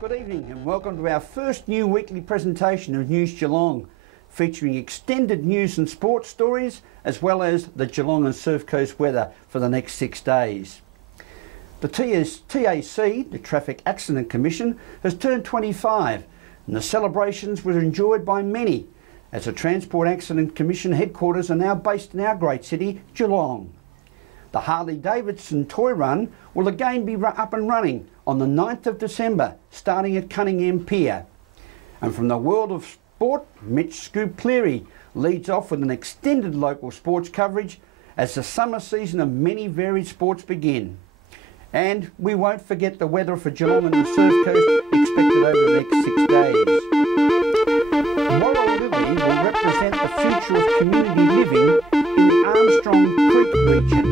Good evening and welcome to our first new weekly presentation of News Geelong, featuring extended news and sports stories as well as the Geelong and Surf Coast weather for the next 6 days. The TAC, the Traffic Accident Commission, has turned 25 and the celebrations were enjoyed by many as the Transport Accident Commission headquarters are now based in our great city, Geelong. The Harley-Davidson Toy Run will again be up and running on the 9th of December, starting at Cunningham Pier. And from the world of sport, Mitch Cleary leads off with an extended local sports coverage as the summer season of many varied sports begin. And we won't forget the weather for Geelong and the Surf Coast expected over the next 6 days. Lily will represent the future of community living in the Armstrong Creek region,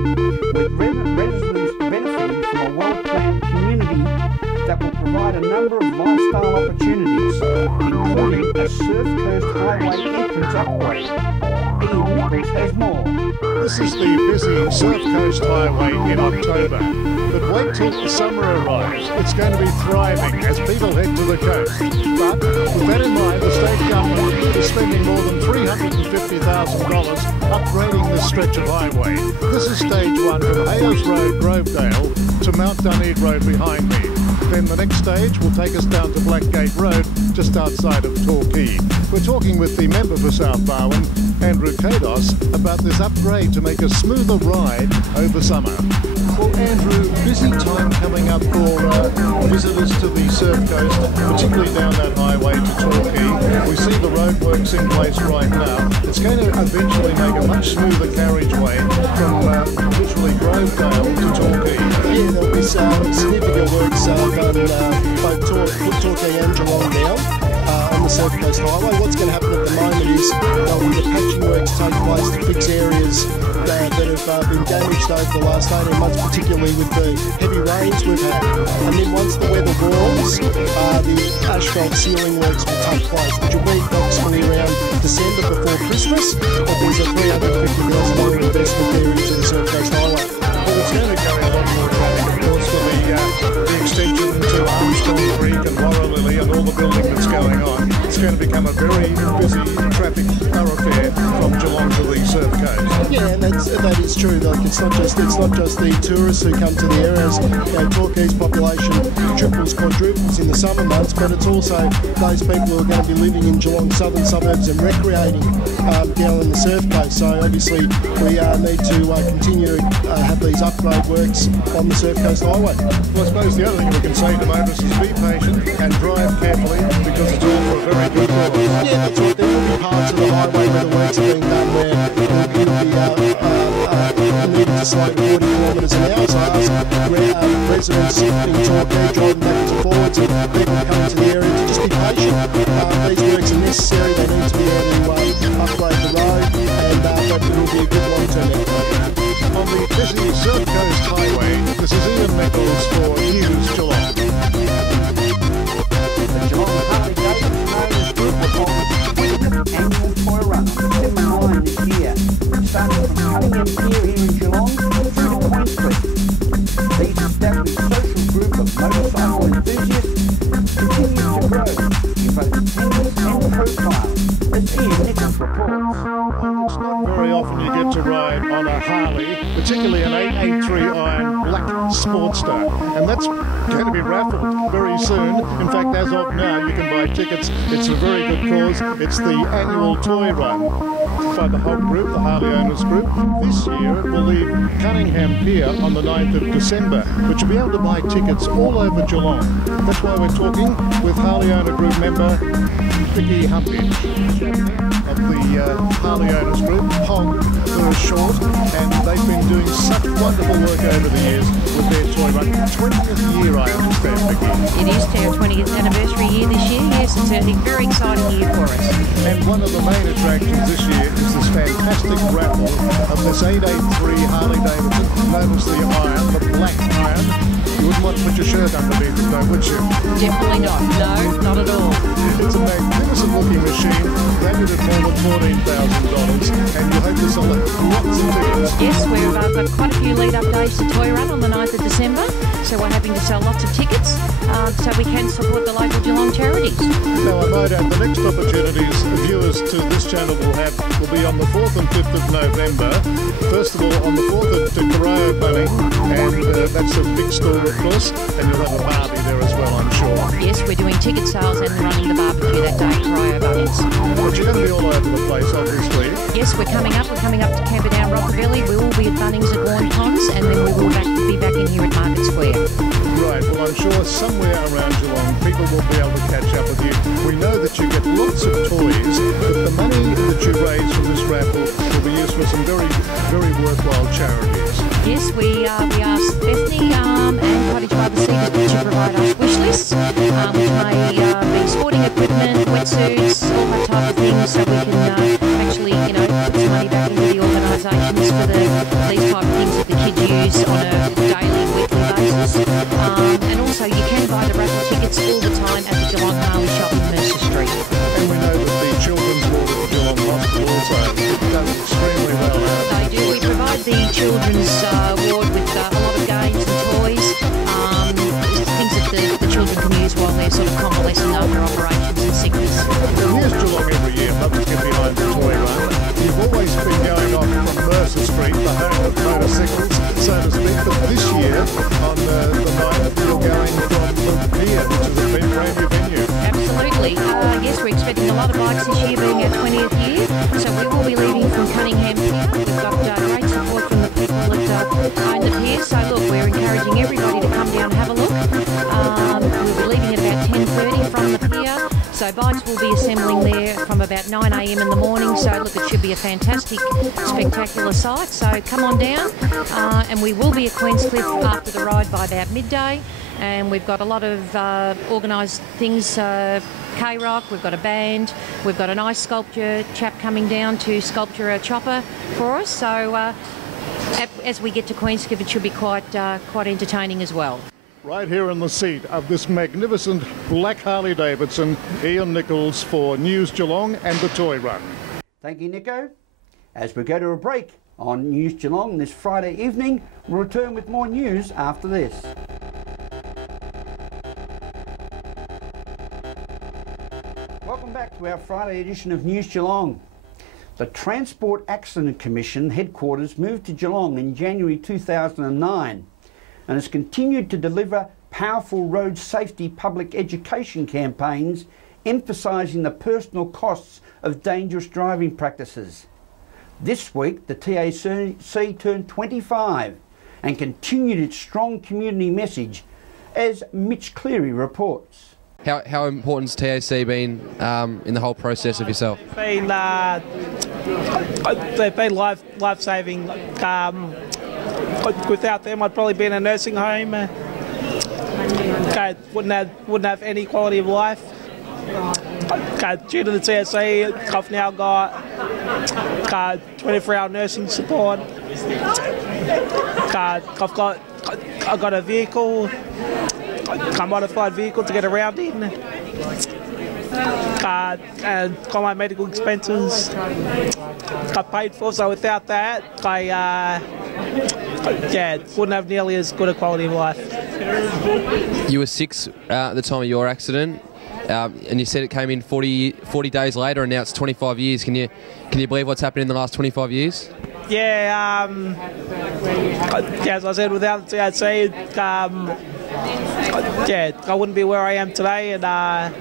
with residents benefiting from a well-planned community that will provide a number of lifestyle opportunities, including a Surf Coast Highway entrance upgrade. Ian Nichols has more. This is the busy Surf Coast Highway in October, but wait till the summer arrives. It's going to be thriving as people head to the coast. But with that in mind, the state government is spending more than $350,000 upgrading this stretch of highway. This is stage one from Ayers Road, Grovedale to Mount Dunedin Road behind me. Then the next stage will take us down to Blackgate Road, just outside of Torquay. We're talking with the member for South Barwon, Andrew Kados, about this upgrade to make a smoother ride over summer. Well, Andrew, busy time coming up for visitors to the Surf Coast, particularly down that highway to Torquay. We see the roadworks in place right now. It's going to eventually make a much smoother carriageway from literally Grovedale to Torquay. Yeah, there'll be significant works done both Torquay and Geelong down on the Surf Coast Highway. What's going to happen at the moment is the patching works take place to fix areas that have been damaged over the last 18 months, particularly with the heavy rains we've had. And then once the weather warms, the asphalt ceiling works will take place, which will be approximately around December before Christmas. But there's a $350,000 investment there into the Surf Coast Highway. Well, it's going to carry a lot more traffic, of course, for the extension to Armstrong Creek and Warralilly and all the building that's going on. It's going to become a very busy traffic thoroughfare from Geelong to the Surf Coast. Yeah, and that is true. Like it's not just the tourists who come to the areas. Torquay's population triples, quadruples in the summer months, but it's also those people who are going to be living in Geelong's southern suburbs and recreating down on the Surf Coast. So obviously we need to continue to have these upgrade works on the Surf Coast Highway. Well, I suppose the other thing we can say to motorists is be patient and drive carefully because it's all for a very good cause. Yeah, that's right. There will be parts of the highway where the works are being done where you'll be needing to slow 40 kilometres an hour. So I ask residents in Torquay driving backwards and forwards and people coming to the area to just be patient. These works are necessary. They need to be able to upgrade the road, and that will be a good long-term effort. On the busy Surf Coast Highway, this is Ian Nichols for News Geelong. The Geelong Harley-Davidson Group will hold its annual toy run on December 9 this year, starting from Cunningham Pier here in Geelong through to Queen Street. These established social group of motorcycle enthusiasts continue to grow in both attendance and profile, as Ian Nichols reports. It's not very often you get to ride on a Harley, particularly an 883 iron black Sportster, and that's going to be raffled very soon. In fact, as of now, you can buy tickets. It's a very good cause. It's the annual toy run by the whole group, the Harley Owners Group. This year it will leave Cunningham Pier on the 9th of December, but you'll be able to buy tickets all over Geelong. That's why we're talking with Harley Owner Group member Vicky Humpage of the Harley Owners Group, Hog for short, and they've been doing such wonderful work over the years with their toy run. 20th year, I understand, Vicky. It is our 20th anniversary year this year, yes. It's a very exciting year for us. And one of the main attractions this year is this fantastic raffle of this 883 Harley Davidson. Notice the iron, the black iron. You wouldn't want to put your shirt underneath it though, would you? Definitely not. No, not at all. It's a magnificent looking machine, valued at more than $14,000, and you hope to sell lots of tickets. Yes, we've got quite a few lead-up days to Toy Run on the 9th of December, So we're hoping to sell lots of tickets so we can support the local Geelong charities. Now, I might add, the next opportunities viewers to this channel will be on the 4th and 5th of November. First of all, on the 4th at Corio Bunning, and that's a big store, of course, and you'll have a barbie there as well, I'm sure. Yes, we're doing ticket sales and running the barbecue that day at Corio Bunnings. But you're going to be all over the place, obviously. Yes, we're coming up. We're coming up to Camperdown, Rockabilly. We will be at Bunnings at Gorn Ponds, and then we will be back in here at Market Square. Right, well, I'm sure somewhere around Geelong people will be able to catch up with you. We know that you get lots of toys, but the money that you raise from this raffle will be used for some very, very worthwhile charities. Yes, we asked Bethany and Cottage by the Sea to provide us wish lists, which may be sporting equipment, wetsuits, all that type of thing, so we can actually, put some money back into the organisations for these type of things that the kids use on a daily, weekly basis. And also, you can buy the raffle tickets all the time at the Geelong Harley shop in Mercer Street. And we know that the children's ward at the Geelong Hospital also does extremely well. They do. We provide the children's ward with a lot of games and toys, things that the children can use while they're sort of convalescing after operations and sickness. Now, here's Geelong every year. Mothers get behind the toy run. You've always been going off from Mercer Street, the home of motorcycles, so to speak, but this year on the night you're going from the pier, which is a brand new venue. Absolutely. Yes, we're expecting a lot of bikes this year, being our 20th year, so we will be leaving from Cunningham Pier. We've got great support from the people that own the pier, so look, we're encouraging everybody to come down and have a look. We'll be leaving at about 10:30 from the pier. So bikes will be assembling there from about 9 a.m. in the morning. So look, it should be a fantastic, spectacular sight. So come on down, and we will be at Queenscliff after the ride by about midday. And we've got a lot of organised things, K-Rock, we've got a band, we've got an ice sculpture chap coming down to sculpture a chopper for us. So as we get to Queenscliff, it should be quite entertaining as well. Right here in the seat of this magnificent black Harley-Davidson, Ian Nichols for News Geelong and the Toy Run. Thank you, Nico. As we go to a break on News Geelong this Friday evening, we'll return with more news after this. Welcome back to our Friday edition of News Geelong. The Transport Accident Commission headquarters moved to Geelong in January 2009 and has continued to deliver powerful road safety public education campaigns emphasising the personal costs of dangerous driving practices. This week the TAC turned 25 and continued its strong community message, as Mitch Cleary reports. How important has TAC been in the whole process of yourself? They've been life-saving. Without them, I'd probably be in a nursing home. Wouldn't have any quality of life. Due to the TAC, I've now got 24-hour nursing support. I've got a vehicle, a modified vehicle to get around in. And got my medical expenses got paid for, so without that, I wouldn't have nearly as good a quality of life. You were 6 at the time of your accident, and you said it came in 40 days later, and now it's 25 years. Can you believe what's happened in the last 25 years? Yeah, as I said, without the TAC, I wouldn't be where I am today, and I'm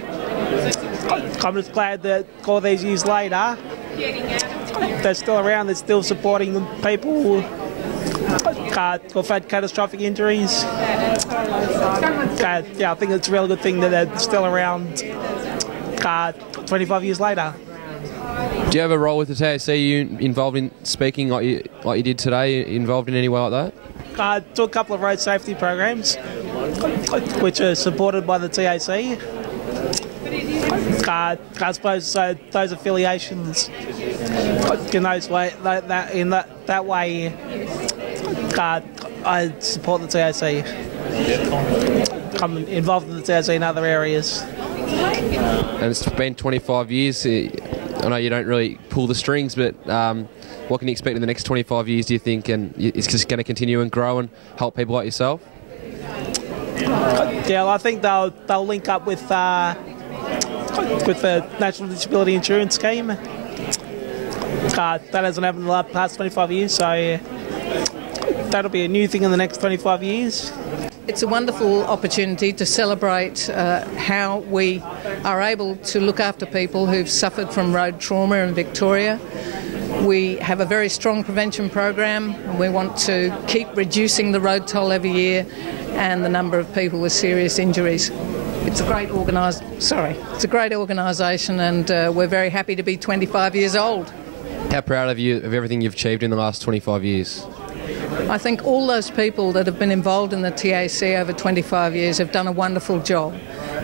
just glad that all these years later, they're still around, they're still supporting people who've had catastrophic injuries. I think it's a really good thing that they're still around 25 years later. Do you have a role with the TAC? Are you involved in speaking like you did today, involved in any way like that? I do a couple of road safety programs which are supported by the TAC. I suppose so those affiliations in that way I support the TAC. I'm involved in the TAC in other areas. And it's been 25 years. I know you don't really pull the strings, but what can you expect in the next 25 years, do you think? And it's just going to continue and grow and help people like yourself? Yeah, I think they'll link up with the National Disability Insurance Scheme. That hasn't happened in the past 25 years, so that'll be a new thing in the next 25 years. It's a wonderful opportunity to celebrate how we are able to look after people who've suffered from road trauma in Victoria. We have a very strong prevention program, and we want to keep reducing the road toll every year and the number of people with serious injuries. It's a great organisation, and we're very happy to be 25 years old. How proud of you of everything you've achieved in the last 25 years? I think all those people that have been involved in the TAC over 25 years have done a wonderful job.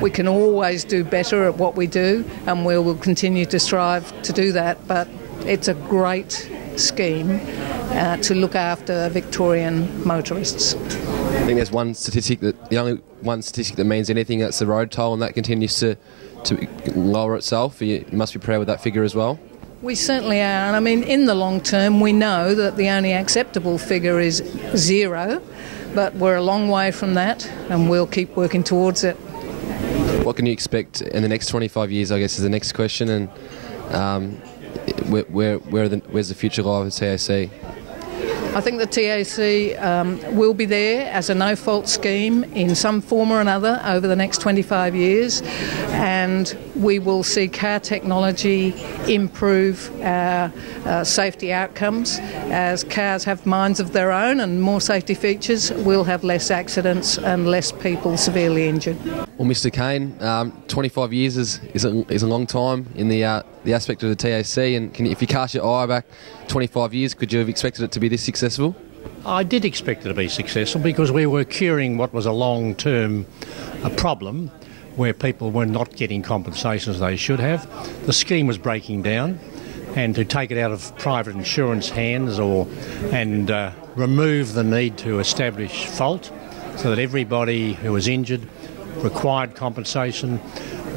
We can always do better at what we do, and we will continue to strive to do that, but it's a great scheme to look after Victorian motorists. I think there's the only one statistic that means anything, that's the road toll, and that continues to lower itself. You must be proud with that figure as well. We certainly are, and I mean, in the long term, we know that the only acceptable figure is 0, but we're a long way from that, and we'll keep working towards it. What can you expect in the next 25 years, I guess, is the next question, and where's the future lie of the TAC? I think the TAC will be there as a no-fault scheme in some form or another over the next 25 years, and we will see car technology improve our safety outcomes. As cars have minds of their own and more safety features, we'll have less accidents and less people severely injured. Well, Mr. Kane, 25 years is a long time in the aspect of the TAC, and if you cast your eye back 25 years, could you have expected it to be this successful? I did expect it to be successful because we were curing what was a long-term problem where people were not getting compensations they should have. The scheme was breaking down, and to take it out of private insurance hands and remove the need to establish fault so that everybody who was injured required compensation,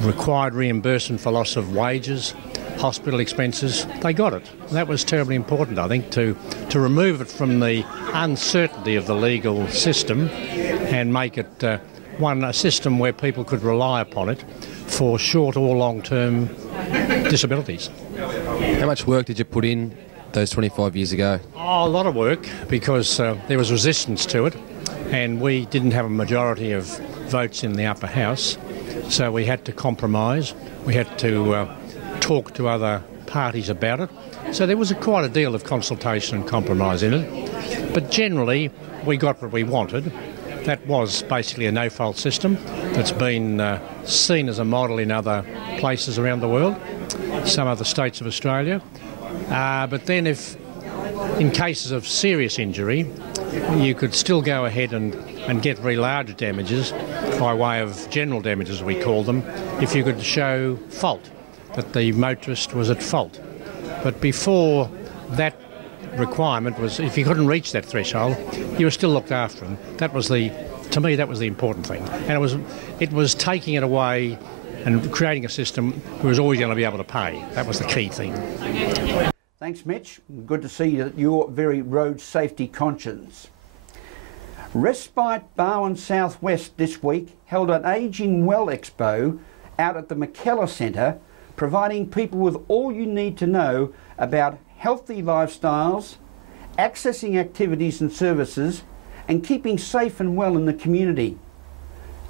required reimbursement for loss of wages, hospital expenses, they got it. That was terribly important, I think, to remove it from the uncertainty of the legal system and make it a system where people could rely upon it for short or long-term disabilities. How much work did you put in those 25 years ago? Oh, a lot of work, because there was resistance to it, and we didn't have a majority of votes in the upper house, so we had to compromise. We had to talk to other parties about it. So there was quite a deal of consultation and compromise in it. But generally, we got what we wanted. That was basically a no-fault system that's been seen as a model in other places around the world, some other states of Australia. But then if, in cases of serious injury, you could still go ahead and get very large damages by way of general damages, we call them, if you could show fault, that the motorist was at fault. But before that requirement was, if you couldn't reach that threshold, you were still looked after. And that was to me, that was the important thing. And it was taking it away and creating a system who was always going to be able to pay. That was the key thing. Thanks, Mitch. Good to see that you're very road safety conscious. Respite Barwon Southwest this week held an Ageing Well Expo out at the McKellar Centre, providing people with all you need to know about healthy lifestyles, accessing activities and services, and keeping safe and well in the community.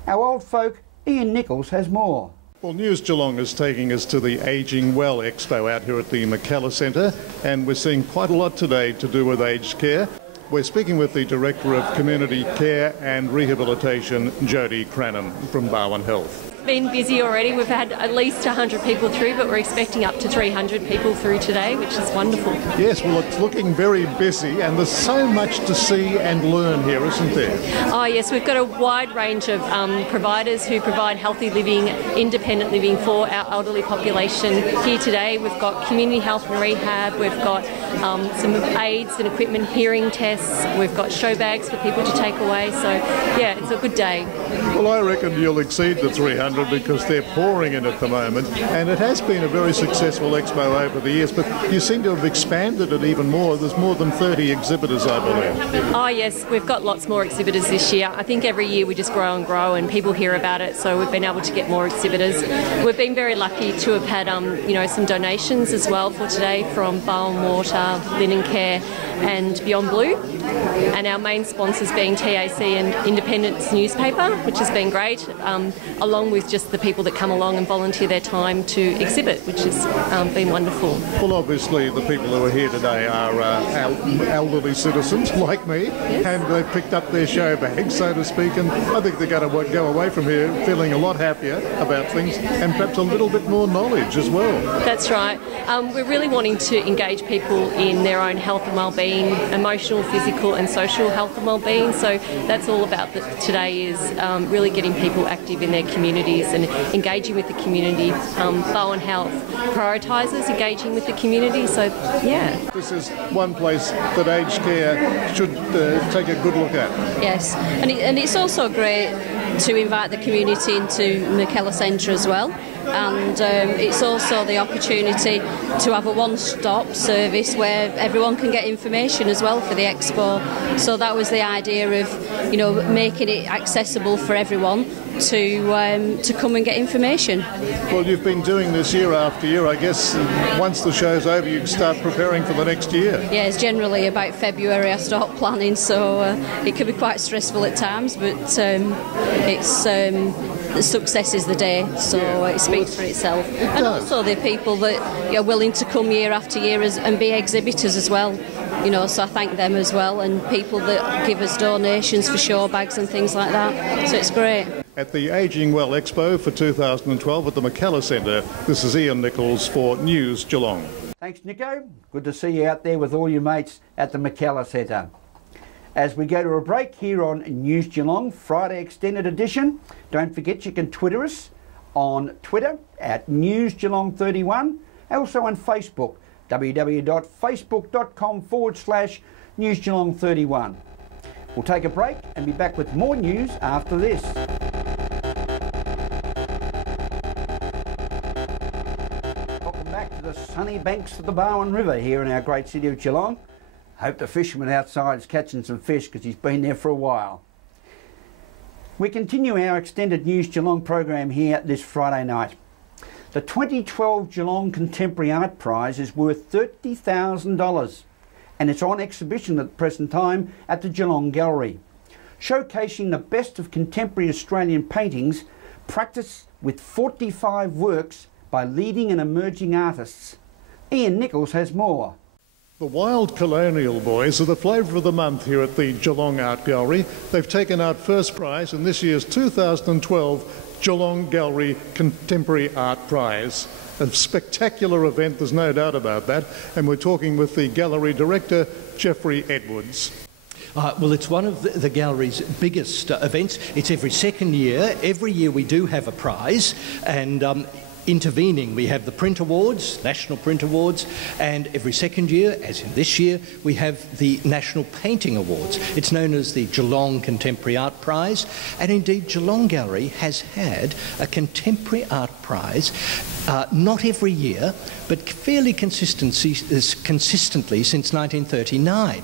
Our old folk, Ian Nichols, has more. Well, News Geelong is taking us to the Ageing Well Expo out here at the McKellar Centre, and we're seeing quite a lot today to do with aged care. We're speaking with the Director of Community Care and Rehabilitation, Jodie Cranham from Barwon Health. Been busy already. We've had at least 100 people through, but we're expecting up to 300 people through today, which is wonderful. Yes, well, it's looking very busy, and there's so much to see and learn here, isn't there? Oh yes, we've got a wide range of providers who provide healthy living, independent living for our elderly population. Here today we've got community health and rehab, we've got some aids and equipment, hearing tests, we've got show bags for people to take away, so yeah, it's a good day. Well, I reckon you'll exceed the 300 500 because they're pouring in at the moment, and it has been a very successful expo over the years, but you seem to have expanded it even more. There's more than 30 exhibitors, I believe. Oh yes, we've got lots more exhibitors this year. I think every year we just grow and people hear about it, so we've been able to get more exhibitors. We've been very lucky to have had some donations as well for today from Bowen Water, Linen Care and Beyond Blue, and our main sponsors being TAC and Independence newspaper, which has been great, along with just the people that come along and volunteer their time to exhibit, which has been wonderful. Well, obviously the people who are here today are elderly citizens like me, yes. And they've picked up their show bags, so to speak, and I think they're going to go away from here feeling a lot happier about things and perhaps a little bit more knowledge as well. That's right. We're really wanting to engage people in their own health and wellbeing, emotional, physical and social health and wellbeing. So that's all about today is really getting people active in their communities and engaging with the community. Bowen Health prioritises engaging with the community, so yeah. This is one place that aged care should take a good look at. Yes, and it's also great to invite the community into McKellar Centre as well, and it's also the opportunity to have a one-stop service where everyone can get information as well for the expo. So that was the idea of making it accessible for everyone to come and get information. Well, you've been doing this year after year. I guess once the show's over you can start preparing for the next year. Yeah, it's generally about February I start planning, so it can be quite stressful at times, but it's the success is the day, so it speaks for itself. And also the people that are willing to come year after year and be exhibitors as well. So I thank them as well, and people that give us donations for show bags and things like that. So it's great. At the Ageing Well Expo for 2012 at the McKellar Centre, this is Ian Nichols for News Geelong. Thanks, Nico. Good to see you out there with all your mates at the McKellar Centre. As we go to a break here on News Geelong, Friday Extended Edition, don't forget you can Twitter us on Twitter at News Geelong 31, also on Facebook, www.facebook.com/News Geelong 31. We'll take a break and be back with more news after this. Welcome back to the sunny banks of the Bowen River here in our great city of Geelong. Hope the fisherman outside is catching some fish because he's been there for a while. We continue our extended News Geelong program here this Friday night. The 2012 Geelong Contemporary Art Prize is worth $30,000 and it's on exhibition at the present time at the Geelong Gallery, showcasing the best of contemporary Australian paintings practiced with 45 works by leading and emerging artists. Ian Nichols has more. The Wild Colonial Boys are the flavour of the month here at the Geelong Art Gallery. They've taken out first prize in this year's 2012 Geelong Gallery Contemporary Art Prize. A spectacular event, there's no doubt about that, and we're talking with the gallery director, Jeffrey Edwards. Well, it's one of the gallery's biggest events. It's every second year. Every year we do have a prize, and intervening we have the Print Awards, National Print Awards, and every second year, as in this year, we have the National Painting Awards. It's known as the Geelong Contemporary Art Prize, and indeed Geelong Gallery has had a Contemporary Art Prize not every year, but fairly consistently since 1939.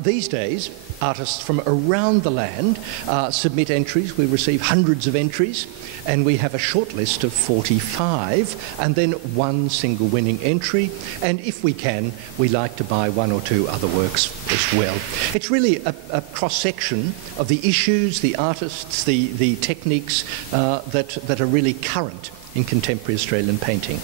These days, artists from around the land submit entries. We receive hundreds of entries, and we have a short list of 45 and then one single winning entry, and if we can, we like to buy one or two other works as well. It's really a cross-section of the issues, the artists, the techniques that are really current in contemporary Australian painting.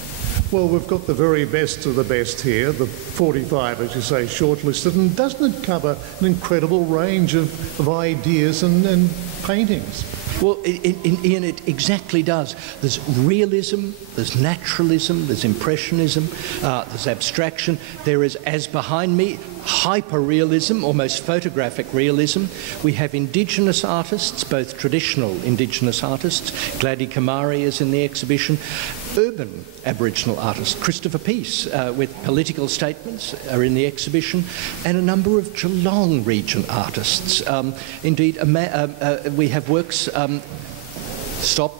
Well, we've got the very best of the best here, the 45, as you say, shortlisted, and doesn't it cover an incredible range of ideas and paintings? Well, Ian, it exactly does. There's realism, there's naturalism, there's impressionism, there's abstraction. There is, as behind me, hyper-realism, almost photographic realism. We have Indigenous artists, both traditional Indigenous artists. Gladys Kamari is in the exhibition. Urban Aboriginal artists, Christopher Peace, with political statements, are in the exhibition, and a number of Geelong region artists. Indeed, we have works... Stop.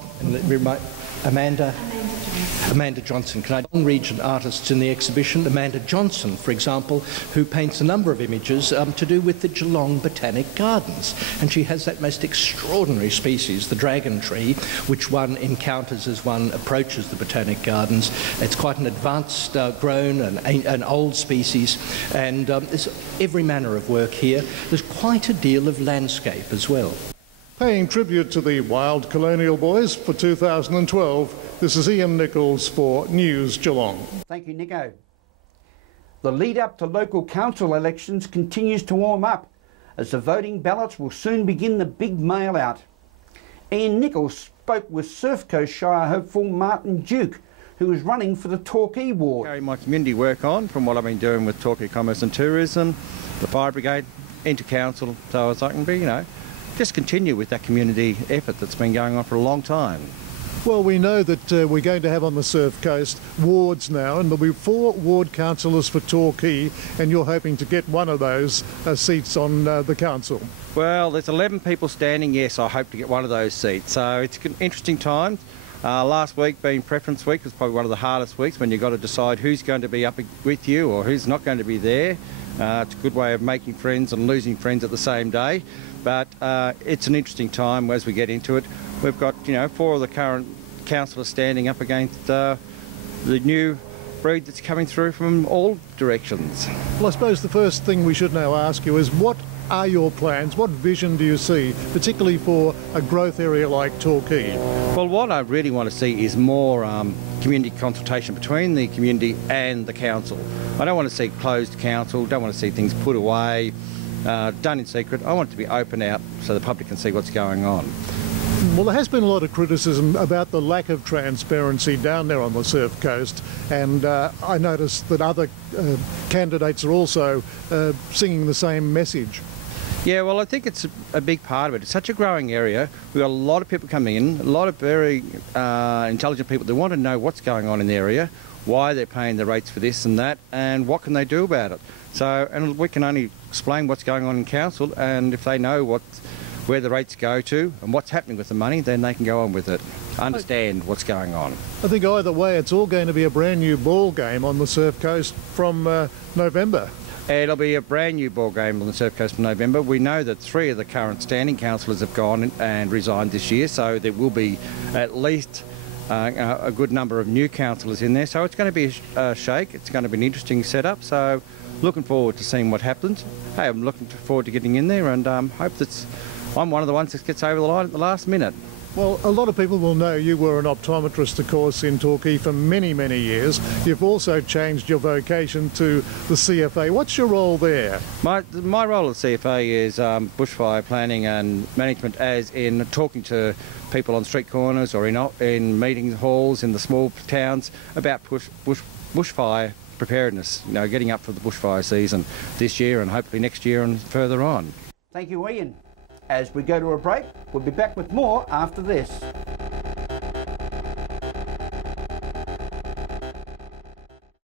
Amanda Johnson, Canadian region artists in the exhibition. Amanda Johnson, for example, who paints a number of images to do with the Geelong Botanic Gardens. And she has that most extraordinary species, the dragon tree, which one encounters as one approaches the Botanic Gardens. It's quite an advanced grown and an old species, and there's every manner of work here. There's quite a deal of landscape as well. Paying tribute to the wild colonial boys for 2012, this is Ian Nichols for News Geelong. Thank you, Nico. The lead up to local council elections continues to warm up as the voting ballots will soon begin the big mail out. Ian Nichols spoke with Surf Coast Shire hopeful Martin Duke, who is running for the Torquay ward. Carry my community work on from what I've been doing with Torquay Commerce and Tourism, the Fire Brigade, into council, so as I can be, just continue with that community effort that's been going on for a long time. Well, we know that we're going to have on the Surf Coast wards now, and there'll be 4 ward councillors for Torquay, and you're hoping to get one of those seats on the council. Well, there's 11 people standing, yes, I hope to get one of those seats. So it's an interesting time. Last week being preference week was probably one of the hardest weeks when you've got to decide who's going to be up with you or who's not going to be there. It's a good way of making friends and losing friends at the same day. But it's an interesting time as we get into it. We've got, 4 of the current councillors standing up against the new breed that's coming through from all directions. Well, I suppose the first thing we should now ask you is, what are your plans? What vision do you see, particularly for a growth area like Torquay? Well, what I really want to see is more community consultation between the community and the council. I don't want to see closed council, don't want to see things put away, done in secret. I want it to be open out so the public can see what's going on. Well, there has been a lot of criticism about the lack of transparency down there on the Surf Coast, and I noticed that other candidates are also singing the same message. Yeah, well, I think it's a big part of it. It's such a growing area. We've got a lot of people coming in, a lot of very intelligent people that want to know what's going on in the area, why they're paying the rates for this and that, and what can they do about it. So, and we can only explain what's going on in council, and if they know where the rates go to and what's happening with the money, then they can go on with it, understand what's going on. I think either way, it's all going to be a brand new ball game on the Surf Coast from November. It'll be a brand new ball game on the Surf Coast in November. We know that 3 of the current standing councillors have gone and resigned this year, so there will be at least a good number of new councillors in there. So it's going to be a shake. It's going to be an interesting setup. So looking forward to seeing what happens. Hey, I'm looking forward to getting in there, and hope that I'm one of the ones that gets over the line at the last minute. Well, a lot of people will know you were an optometrist, of course, in Torquay for many, many years. You've also changed your vocation to the CFA. What's your role there? My role at the CFA is bushfire planning and management, as in talking to people on street corners or in meeting halls in the small towns about bushfire preparedness, getting up for the bushfire season this year and hopefully next year and further on. Thank you, Ian. As we go to a break, we'll be back with more after this.